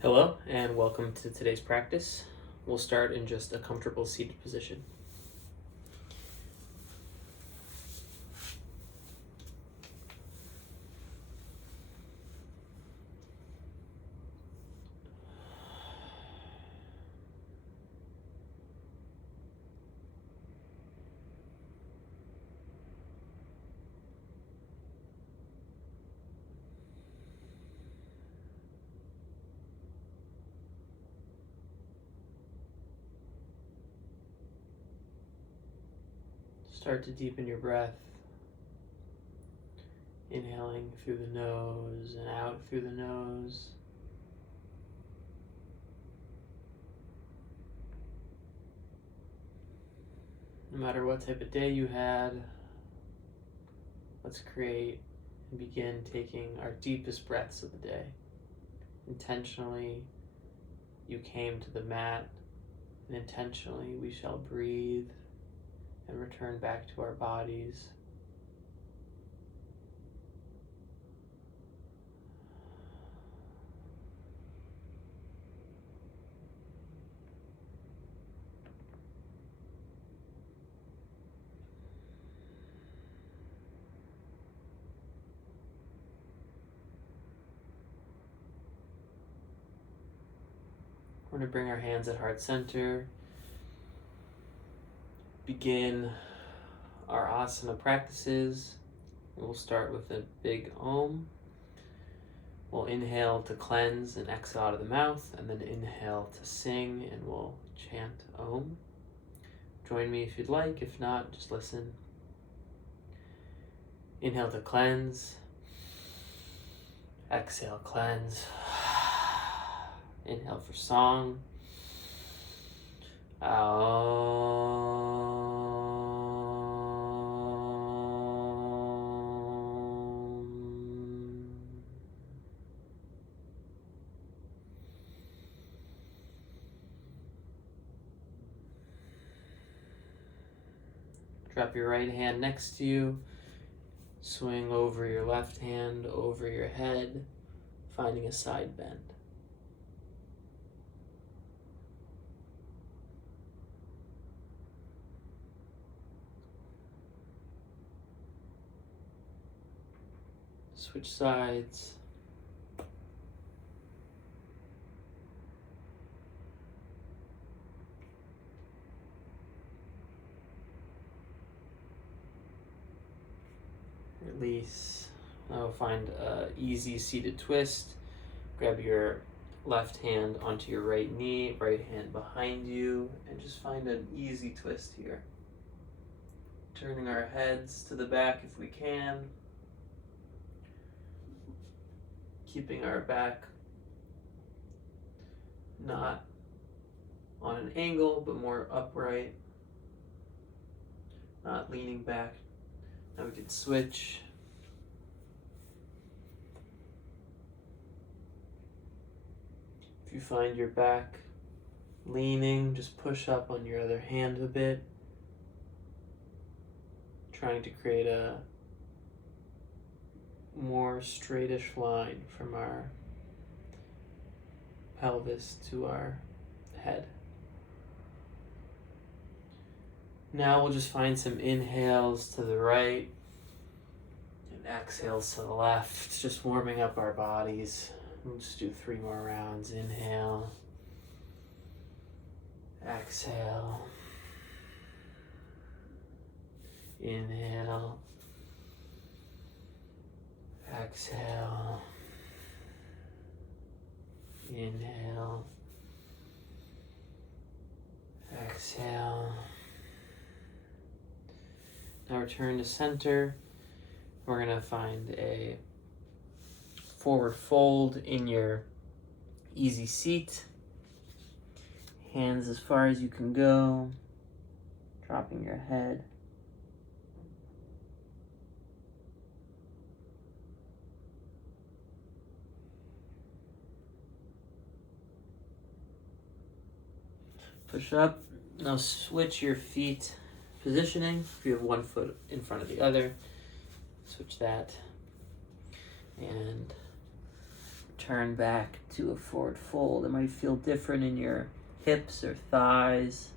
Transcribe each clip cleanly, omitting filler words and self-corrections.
Hello and welcome to today's practice. We'll start in just a comfortable seated position. Start to deepen your breath, inhaling through the nose and out through the nose. No matter what type of day you had, let's create and begin taking our deepest breaths of the day. Intentionally, you came to the mat, and intentionally we shall breathe and return back to our bodies. We're going to bring our hands at heart center. Begin our asana practices. We'll start with a big Om. We'll inhale to cleanse and exhale out of the mouth, and then inhale to sing, and we'll chant Om. Join me if you'd like. If not, just listen. Inhale to cleanse. Exhale, cleanse. Inhale for song. Drop your right hand next to you. Swing over your left hand over your head, finding a side bend. Switch sides. Release. Now find an easy seated twist. Grab your left hand onto your right knee, right hand behind you, and just find an easy twist here. Turning our heads to the back if we can. Keeping our back not on an angle, but more upright. Not leaning back. Now we can switch. If you find your back leaning, just push up on your other hand a bit. Trying to create a more straightish line from our pelvis to our head. Now we'll just find some inhales to the right and exhales to the left, just warming up our bodies. We'll just do 3 more rounds. Inhale, exhale, inhale, exhale, inhale, exhale. Now return to center. We're going to find a forward fold in your easy seat. Hands as far as you can go. Dropping your head. Push up. Now switch your feet positioning. If you have one foot in front of the other, switch that. And return back to a forward fold. It might feel different in your hips or thighs.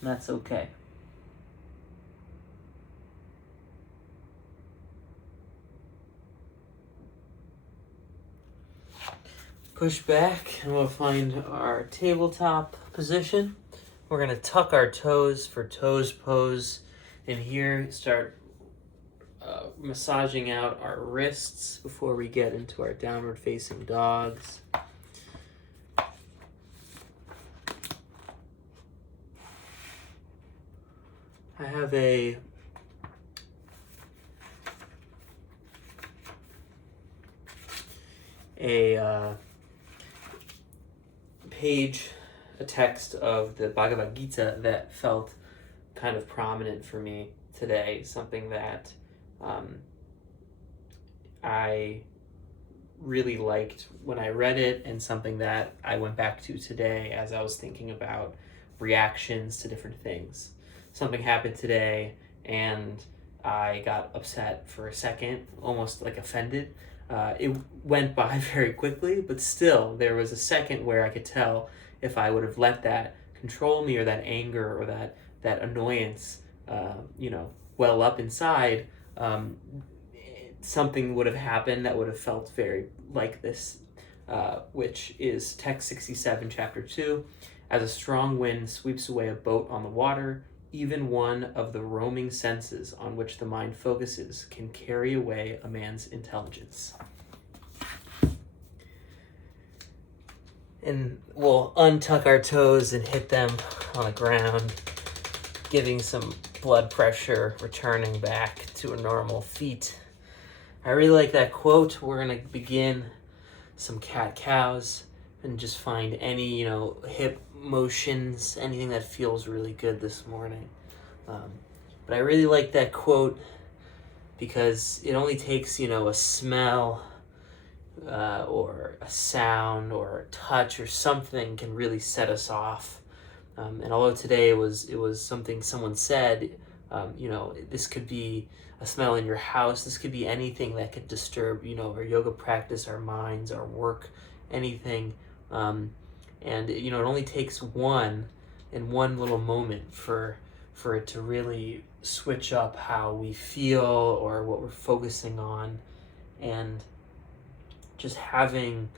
And that's okay. Push back and we'll find our tabletop position. We're going to tuck our toes for toes pose. And here start massaging out our wrists before we get into our downward facing dogs. I have a page, a text of the Bhagavad Gita that felt kind of prominent for me today, something that I really liked when I read it, and something that I went back to today as I was thinking about reactions to different things. Something happened today and I got upset for a second, almost like offended. It went by very quickly, but still there was a second where I could tell if I would have let that control me, or that anger or that annoyance well up inside, something would have happened that would have felt very like this, which is text 67, chapter 2. As a strong wind sweeps away a boat on the water, even one of the roaming senses on which the mind focuses can carry away a man's intelligence. And we'll untuck our toes and hit them on the ground, giving some blood pressure, returning back to a normal feet. I really like that quote. We're going to begin some cat-cows and just find any, hip motions, anything that feels really good this morning. But I really like that quote because it only takes, a smell or a sound or a touch or something can really set us off. And although today it was something someone said, this could be a smell in your house. This could be anything that could disturb, our yoga practice, our minds, our work, anything. And it only takes one little moment for it to really switch up how we feel or what we're focusing on. And just having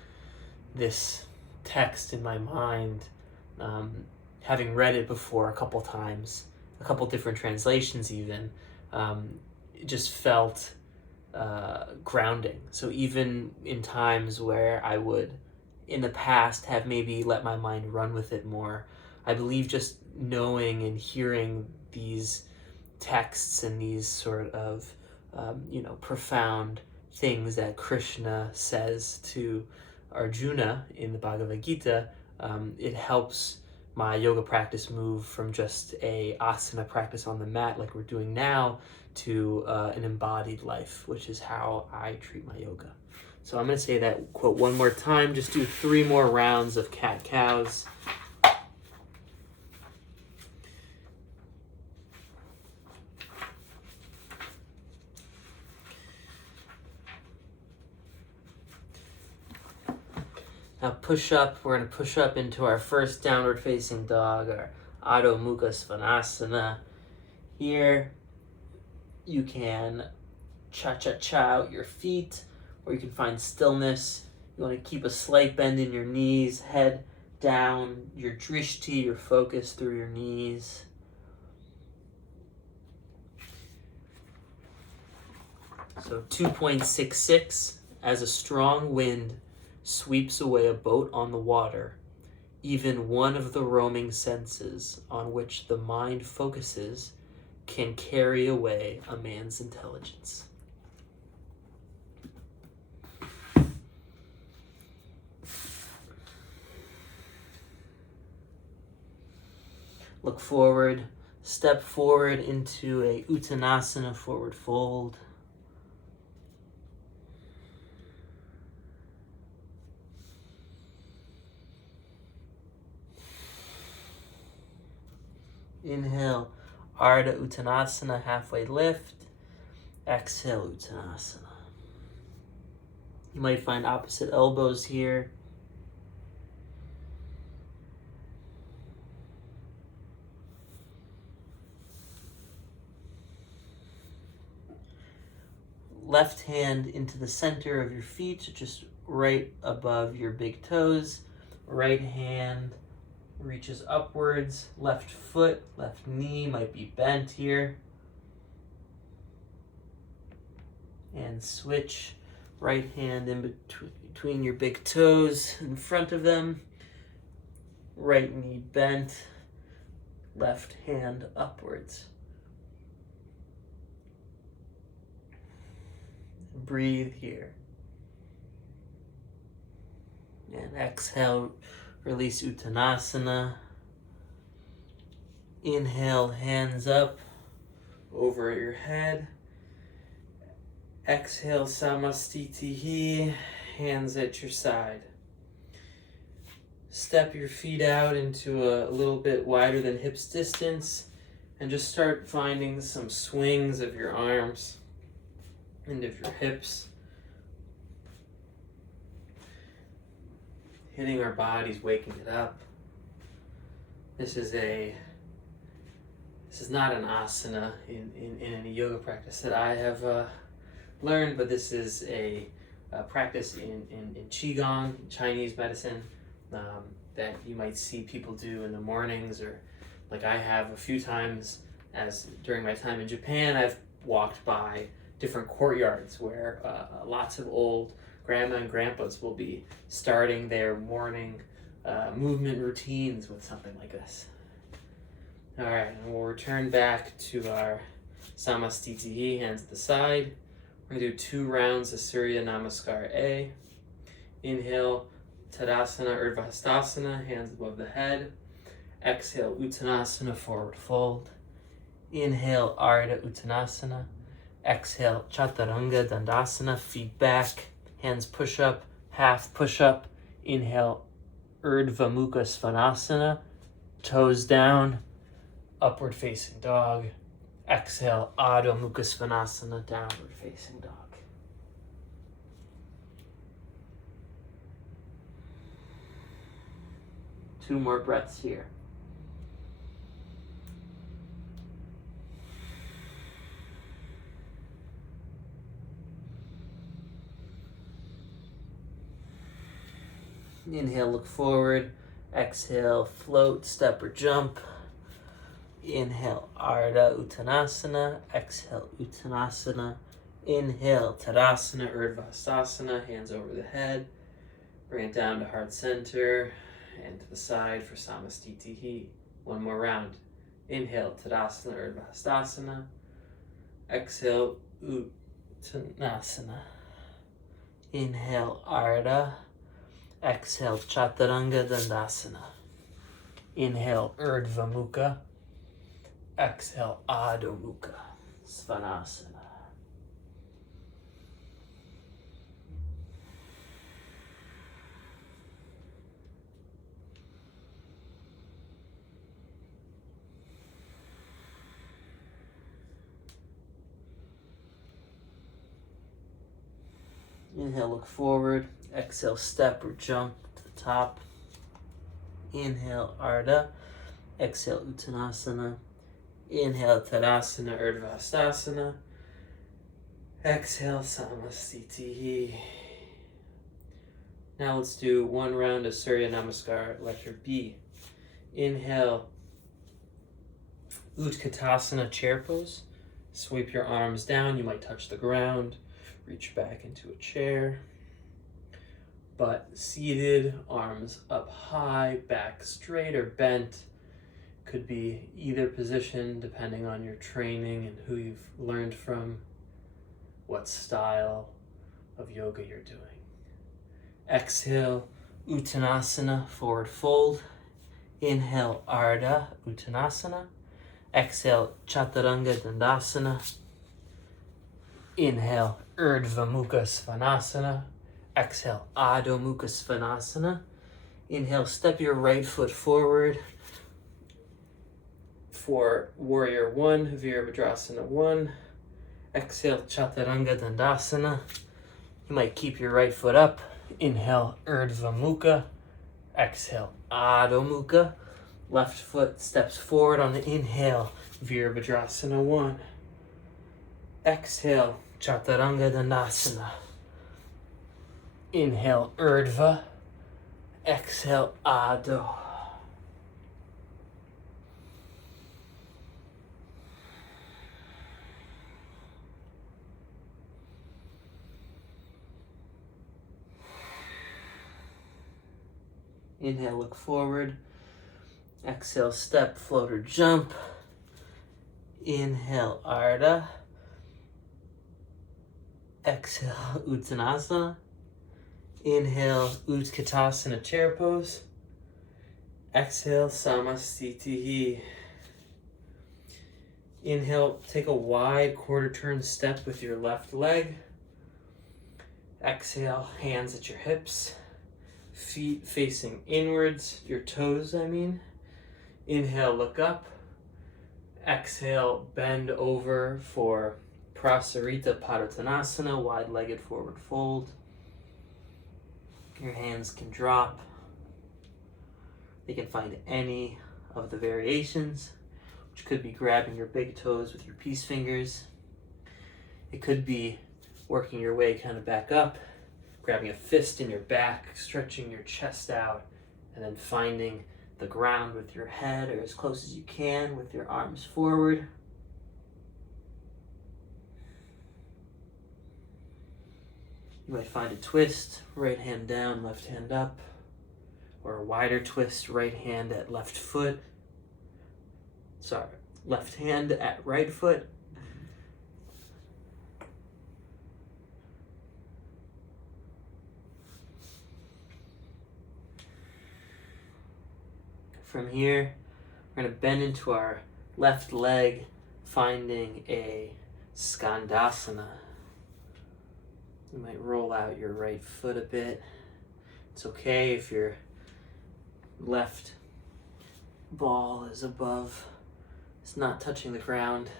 this text in my mind, having read it before a couple times, a couple different translations even, it just felt grounding. So even in times where I would in the past have maybe let my mind run with it more, I believe just knowing and hearing these texts and these sort of profound things that Krishna says to Arjuna in the Bhagavad Gita, it helps my yoga practice move from just a asana practice on the mat like we're doing now to an embodied life, which is how I treat my yoga. So I'm going to say that quote one more time. Just do 3 more rounds of cat-cows. Now push up. We're going to push up into our first downward facing dog, our Adho Mukha Svanasana. Here you can cha-cha-cha out your feet, or you can find stillness. You want to keep a slight bend in your knees, head down, your drishti, your focus through your knees. So 2.66, as a strong wind sweeps away a boat on the water, even one of the roaming senses on which the mind focuses can carry away a man's intelligence. Look forward, step forward into a Uttanasana, forward fold. Inhale, Ardha Uttanasana, halfway lift. Exhale, Uttanasana. You might find opposite elbows here. Left hand into the center of your feet, just right above your big toes. Right hand reaches upwards. Left foot, left knee might be bent here. And switch. Right hand in between your big toes, in front of them. Right knee bent. Left hand upwards. Breathe here. And exhale, release Uttanasana. Inhale, hands up over your head. Exhale, Samastitihi, hands at your side. Step your feet out into a little bit wider than hips distance and just start finding some swings of your arms and of your hips. Hitting our bodies, waking it up. This is not an asana in any yoga practice that I have learned, but this is a practice in Qigong, Chinese medicine, that you might see people do in the mornings, or like I have a few times as during my time in Japan. I've walked by different courtyards where lots of old grandma and grandpas will be starting their morning movement routines with something like this. All right, and we'll return back to our Samastitihi, hands at the side. We're gonna do 2 rounds of Surya Namaskar A. Inhale, Tadasana, Urdhva hands above the head. Exhale, Uttanasana, forward fold. Inhale, Ardha Uttanasana. Exhale, Chaturanga Dandasana, feet back, hands push up, half push up. Inhale, Urdhva Mukha Svanasana, toes down, upward facing dog. Exhale, Adho Mukha Svanasana, downward facing dog. Two more breaths here. Inhale, look forward. Exhale, float, step or jump. Inhale, Ardha Uttanasana. Exhale, Uttanasana. Inhale, Tadasana, Urdhva, hands over the head. Bring it down to heart center and to the side for Samastitihi. One more round. Inhale, Tadasana, Urdhva. Exhale, Uttanasana. Inhale, Ardha. Exhale, Chaturanga Dandasana. Inhale, Urdhva Mukha. Exhale, Adho Mukha Svanasana. Inhale, look forward. Exhale, step or jump to the top. Inhale, Ardha. Exhale, Uttanasana. Inhale, Tadasana, Urdhva. Exhale, Samastitihi. Now let's do 1 round of Surya Namaskar, letter B. Inhale, Utkatasana, chair pose. Sweep your arms down. You might touch the ground. Reach back into a chair. Butt seated, arms up high, back straight or bent. Could be either position depending on your training and who you've learned from, what style of yoga you're doing. Exhale, Uttanasana, forward fold. Inhale, Ardha Uttanasana. Exhale, Chaturanga Dandasana. Inhale, Urdhva Mukha Svanasana. Exhale, Adho Mukha Svanasana. Inhale, step your right foot forward for Warrior 1, Virabhadrasana 1. Exhale, Chaturanga Dandasana. You might keep your right foot up. Inhale, Urdhva Mukha. Exhale, Adho Mukha. Left foot steps forward on the inhale, Virabhadrasana 1. Exhale, Chaturanga Dandasana. Inhale, Urdhva. Exhale, Adho. Inhale, look forward. Exhale, step, float, or jump. Inhale, Ardha. Exhale, Uttanasana. Inhale, Utkatasana, chair pose. Exhale, Samastitihi. Inhale, take a wide quarter turn step with your left leg. Exhale, hands at your hips. Feet facing inwards, your toes, I mean. Inhale, look up. Exhale, bend over for Prasarita Padottanasana, wide-legged forward fold. Your hands can drop. They can find any of the variations, which could be grabbing your big toes with your peace fingers. It could be working your way kind of back up, grabbing a fist in your back, stretching your chest out, and then finding the ground with your head or as close as you can with your arms forward. You might find a twist, right hand down, left hand up, or a wider twist, right hand at left foot. Left hand at right foot. From here, we're going to bend into our left leg, finding a Skandasana. You might roll out your right foot a bit. It's okay if your left ball is above. It's not touching the ground.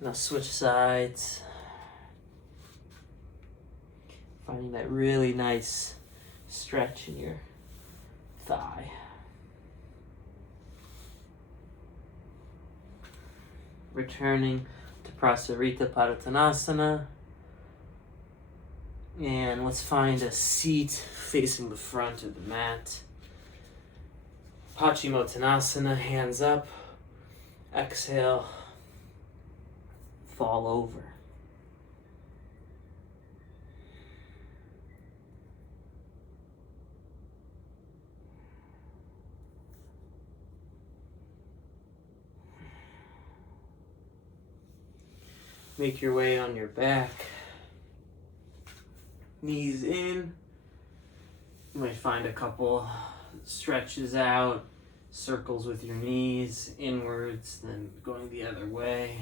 Now switch sides. Finding that really nice stretch in your thigh. Returning to Prasarita Padottanasana. And let's find a seat facing the front of the mat. Paschimottanasana, hands up. Exhale, fall over. Make your way on your back. Knees in. You might find a couple stretches out, circles with your knees inwards, then going the other way.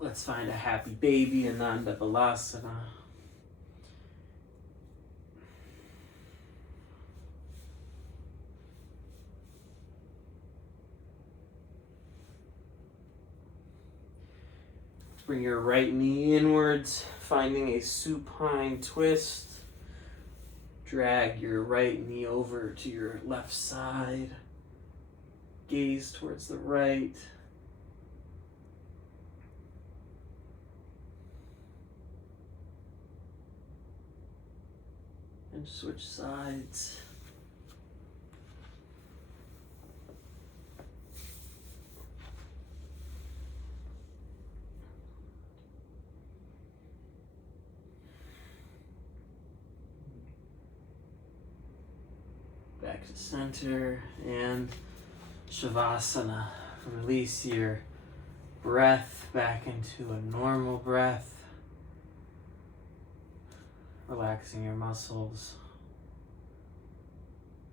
Let's find a happy baby, Ananda Balasana. Bring your right knee inwards, finding a supine twist. Drag your right knee over to your left side. Gaze towards the right. And switch sides. Back to center and Shavasana. Release your breath back into a normal breath. Relaxing your muscles.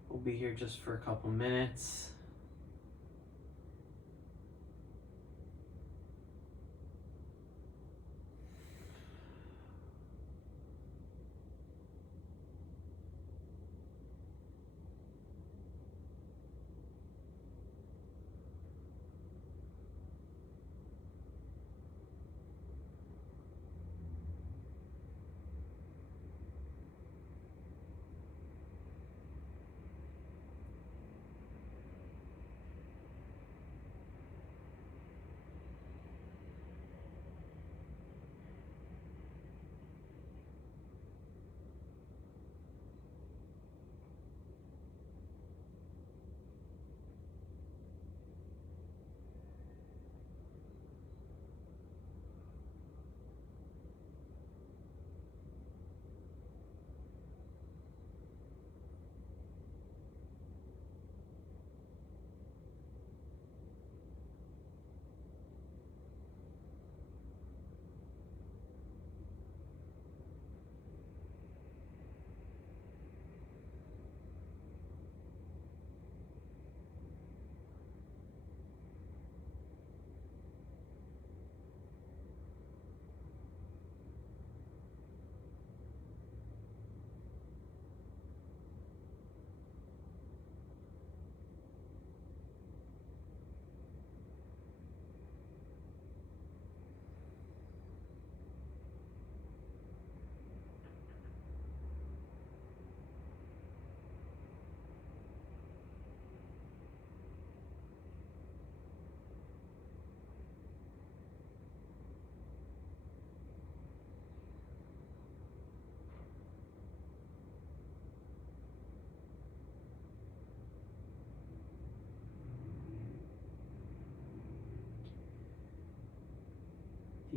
We'll be here just for a couple minutes.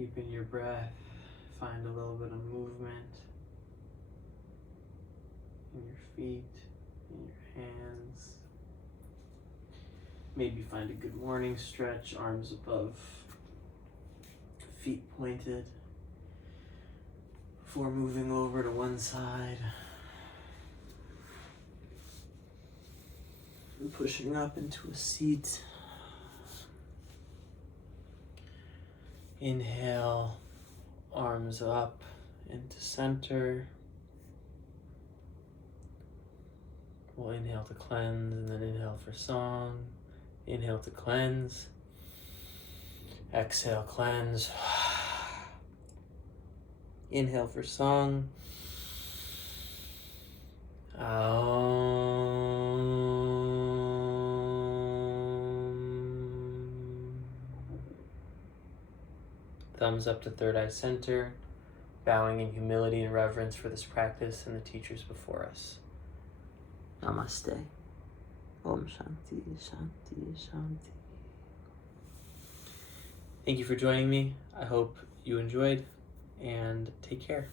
Deepen your breath. Find a little bit of movement in your feet, in your hands. Maybe find a good morning stretch, arms above, feet pointed. Before moving over to one side. And pushing up into a seat. Inhale, arms up into center. We'll inhale to cleanse and then inhale for song. Inhale to cleanse. Exhale, cleanse. Inhale for song. Thumbs up to third eye center, bowing in humility and reverence for this practice and the teachers before us. Namaste. Om Shanti, Shanti, Shanti. Thank you for joining me. I hope you enjoyed, and take care.